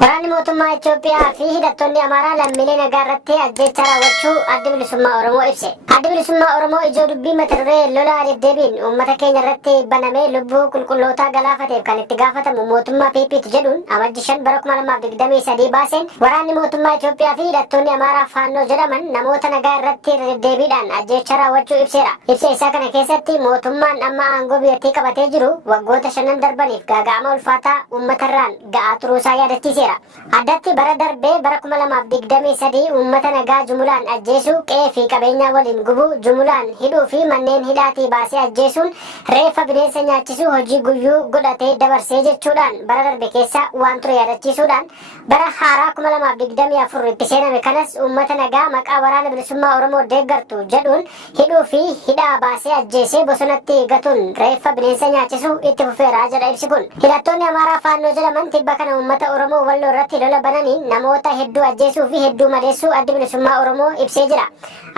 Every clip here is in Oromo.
Waraanni mootummaa Itoophiyaa fi hidhattoonni Amaaraa lammiilee nagaa irratti ajjeechaa raawwachuu adda bilisummaa Oromoo ibse. Adda bilisummaa Oromoo ijoo dubbii mata duree lolaa deddeebiin uummata keenya irratti banamee lubbuu qulqullootaa galaafateef kan itti gaafatamu mootummaa PP'tu jedhuun amajji 5 bara 2023 baaseen waraanni mootummaa Itoophiyaa fi hidhattoonni Amaaraa faannoo jedhaman namoota nagaa irratti deddeebiidhaan ajjeechaa raawwachuu ibseera. Ibsa isaa kana keessatti mootummaan amma aangoo biyyattii qabatee jiru waggoota 5 darbaniif gaaga'ama ulfaataa uummatarraan ga'aa turuusaa yaadachiiseera. Addatti bara darbee bara 2023 uummata nagaa jumulaan ajjeesuu qe'ee fi qabeenyaa waliin gubuu jumulaan hidhuu fi manneen hidhaatii baasee ajjeesuun reeffa bineensa nyaachisuu hojii guyyuu godhatee dabarsee jechuudhaan bara darbe keessa waan ture yaadachiisuudhaan bara haaraa 2024 itti seename kanas uummata nagaa maqaa waraana bilisummaa Oromoo deeggartu jedhuun hidhuu fi hidhaa baasee ajjeesee bosonatti gatuun reeffa bineensa nyaachisuu itti fufeera jedha ibsi kun. Hidhattoonni Amaaraa faannoo jedhaman tibba kana uummata Oromoo walloo irratti lola bananiin namoota hedduu ajjeesuu fi hedduu madeessuu adda bilisummaa Oromoo ibsee jira.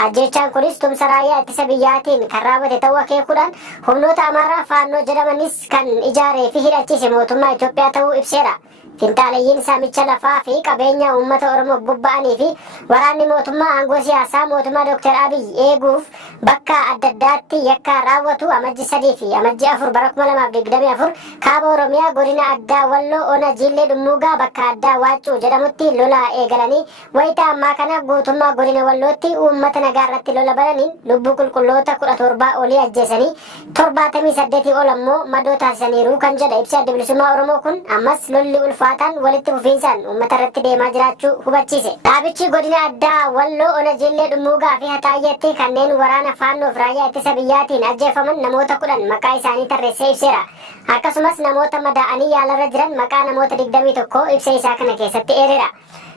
Ajjeechaan kunis tumsa raayyaa ittisa biyyaatiin kan raawwate ta'uu akeekuudhaan humnoota Amaaraa faannoo jedhamanis kan ijaaree fi hidhachiise mootummaa Itoophiyaa ta'uu ibseera. Finxaalayyiin saamicha lafaa fi qabeenya uummata Oromoo bobba'anii fi waraanni mootummaa aangoo siyaasaa mootummaa Dr. Abiy eeguuf bakka adda addaatti yakka raawwatu amajji 3 fi amajji 4 bara 2024 kaaba Oromiyaa godina addaa Walloo Ona Jiillee Dhummuugaa bakka addaa Waaccuu jedhamutti lola eegalanii wayita ammaa kana guutummaa godina Wallootti uummata nagaa irratti lola bananiin lubbuu qulqulloota 17 olii ajjeesanii 78 ol ammoo madoo taasisaniiru kan jedha ibsa adda bilisummaa Oromoo kun ammas lolli ulfaataan walitti fufiinsaan uummata irratti deemaa jiraachuu hubachiise. Dhaabichi godina addaa Walloo Ona Jiillee Dhummuugaa fi Hataayyatti kanneen waraana faannoof raayyaa ittisa biyyaatiin ajjeefaman namoota 10 maqaa isaanii tarreessee ibseera. Akkasumas namoota madaa'anii yaalarra jiran maqaa namoota 21 ibsa isaa kana keessatti eereera.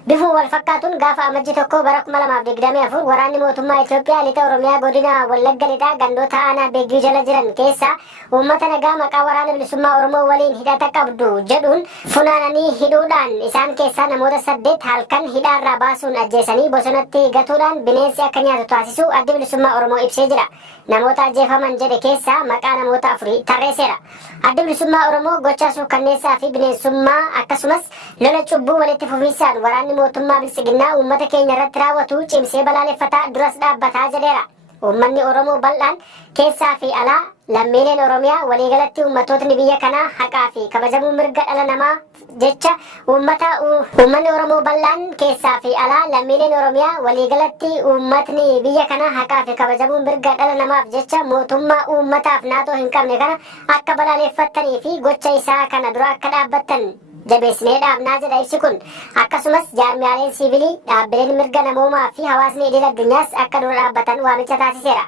Bifuma wal fakkaatuun gaafa amajji 1 bara 2024 waraanni mootummaa Itoophiyaa lixa Oromiyaa godina Wallagga lixaa gandoota aanaa Beegii jala jiran keessa uummata nagaa maqaa waraana bilisummaa Oromoo waliin hidhata qabdu jedhuun funaananii hidhuudhaan isaan keessaa namoota 8 halkan hidhaarraa baasuun ajjeesanii bosonatti gatuudhaan bineensi akka nyaatu taasisuu adda bilisummaa Oromoo ibsee jira. Namoota ajjeefaman jedhe keessaa maqaa namoota 4 tarreesseera. Adda bilisummaa Oromoo gochaa suukkanneessaa fi bineensummaa akkasumas lola cubbuu walitti fufiinsaan waraanni mootummaa bilisiginnaa uummata keenya irratti raawwatu cimsee balaaleffataa duras dhaabbataa jedheera. Uummanni Oromoo bal'aan keessaa fi alaa lammiileen Oromiyaa waliigalatti uummattootni biyya kanaa haqaa fi kabajamuu mirga dhala namaa jecha uummanni Oromoo bal'aan keessaa fi alaa lammiileen Oromiyaa waliigalatti uummatni biyya kanaa haqaa fi kabajamuu mirga dhala namaaf jecha mootummaa uummataaf naatoo hin qabne kana akka balaaleffattanii fi gocha isaa kana dura akka dhaabbattan jabeessinee dhaabnaa jedha ibsi kun. Akkasumas jaarmiyaaleen siivilii dhaabbileen mirga namoomaa fi hawaasni idil addunyaas akka dura dhaabbatan waamicha taasiseera.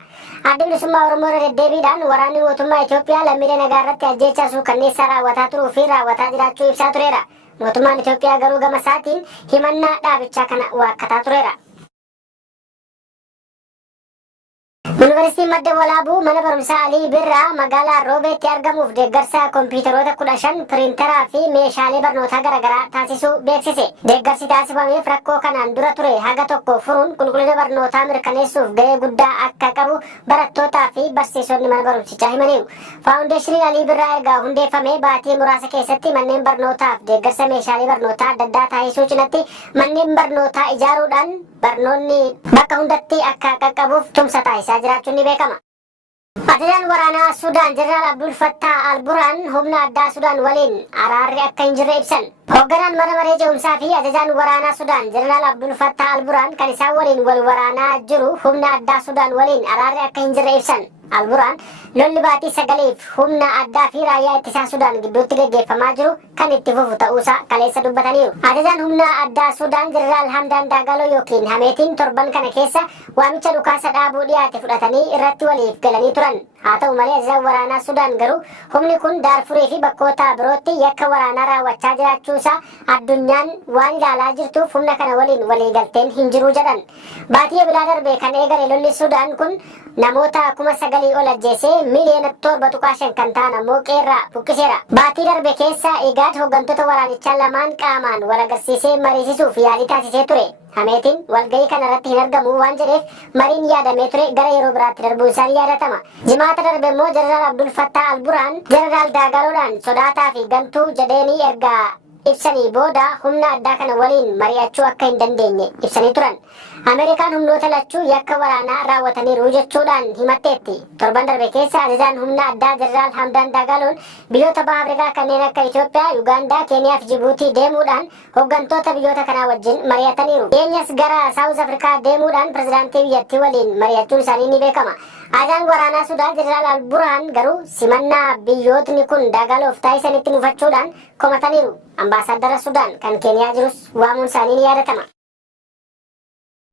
Adda bilisummaa Oromoo irra deddeebiidhaan waraanni mootummaa Itoophiyaa lammiilee nagaa irratti ajjeechaa suukkanneessaa raawwataa turuu fi raawwataa jiraachuu ibsaa tureera. Mootummaan Itoophiyaa garuu gama isaatiin himannaa dhaabichaa kana waakkataa tureera. Yuunivarsiitiin Madda Walaabuu mana barumsaa Alii Birraa magaalaa Roobeetti argamuuf deeggarsa kompiitaroota 15 piriintaraa fi meeshaalee barnootaa garaagaraa taasisuu beeksise. Deeggarsi taasifameef rakkoo kanaan dura ture haga tokko furuun qulqullina barnootaa mirkaneessuuf gahee guddaa akka qabu barattootaa fi barsiisonni mana barumsichaa himaniiru. Faawundeeshiniin Alii Birraa erga hundeeffamee baatii muraasa keessatti manneen barnootaaf deeggarsa meeshaalee barnootaa adda addaa taasisuu cinatti manneen barnootaa ijaaruudhaan barnoonni bakka hundatti akka qaqqabuuf tumsa taasisaa jiraachuun ni beekama. Ajajaan waraanaa Sudaan Jeneraal Abdul Fattah Al-Burhaan humna addaa Sudaan waliin araarri akka hin jirre ibsan. Hoogganaan mana maree ce'umsaa fi ajajaan waraanaa Sudaan Jeneraal Abdul Fattah Al-Burhaan kan isaan waliin wal waraanaa jiru humna addaa Sudaan waliin araarri akka hin jirre ibsan. Al-Burhaan lolli baatii 9f humna addaa fi raayyaa ittisaa Sudaan gidduutti gaggeeffamaa jiru kan itti fufu ta'uusaa kaleessa dubbataniiru. Ajajaan humna addaa Sudaan Jeneraal Hamdaan Daagaloo yookiin Hameetiin torban kana keessa waamicha dhukaasa dhaabuu dhiyaate fudhatanii irratti waliif galanii turan. Haa ta'u malee ajajaan waraanaa Sudaan garuu humni kun Daarfurii fi bakkoota birootti yakka waraanaa raawwachaa jiraachuusaa addunyaan waan ilaalaa jirtuuf humna kana waliin waliigalteen hin jiru jedhan. Baatii ebilaa darbe kan eegale lolli Sudaan kun namoota 9,000 ol ajjeesee miliyoona 7.5 kan ta'an ammoo qeerraa buqqiseera. Baatii darbe keessa IGAD hooggantoota waraanichaa lamaan qaamaan wal agarsiisee mariisisuuf yaalii taasisee ture. Hameetiin walgahii kana irratti hin argamu waan jedheef mariin yaadamee ture gara yeroo biraatti darbuun isaa yaadatama. Jimaata darbe immoo Jeneraal Abdul Fattah Al-Burhaan Jeneraal Daagaloodhaan sodaataa fi gantuu jedheenii ergaa ibsanii booda humna addaa kana waliin mari'achuu akka hin dandeenye ibsanii turan. Ameerikaan humnoota lachuu yakka waraanaa raawwataniiru jechuudhaan himatteetti. Torban darbe keessa ajajaan humna addaa Jeneraal Hamdaan Daagaloon biyyoota baha Afrikaa kanneen akka Itoophiyaa, Yuugaandaa, Keeniyaa fi Jibuutii deemuudhaan hooggantoota biyyoota kanaa wajjin mari'ataniiru. Dhiyeenyas gara Saawuz Afrikaa deemuudhaan pirezidaantii biyyattii waliin mari'achuun isaanii ni beekama. Ajajaan waraanaa Sudaan Jeneraal Al-Burhaan garuu simannaa biyyootni kun Daagaloof taasisanitti mufachuudhaan komataniiru. Ambaasaadara Sudaan kan Keeniyaa jirus waamuun isaanii ni yaadatama.